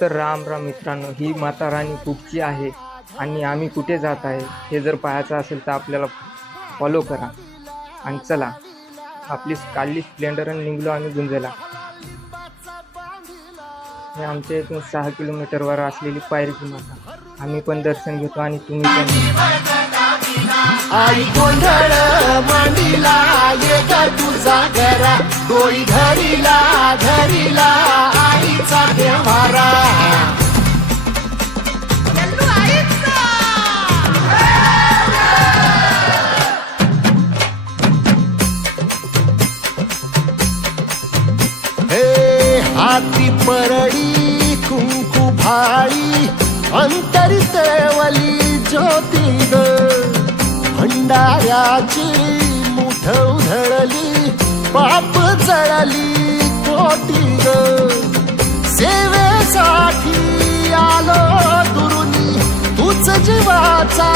तर राम राम मित्रांनो ही माता राणी कुठची आहे आणि आम्ही कुठे जात आहे हे जर पाहायचं असेल तर आपल्याला फॉलो करा. आणि चला आपली काढली स्प्लेंडर आणि निघलो आम्ही गुंजला. हे आमच्या इथून सहा किलोमीटरवर असलेली पायरीची माता. आम्ही पण दर्शन घेतो आणि तुम्ही पण आई हाती परळी कुंकू भाळी अंतरितवली ज्योती भंडाऱ्याची मुठ उधळली पाप जळली कोटी ग सेवेसाठी आलो दुरुनी तूच जीवाचा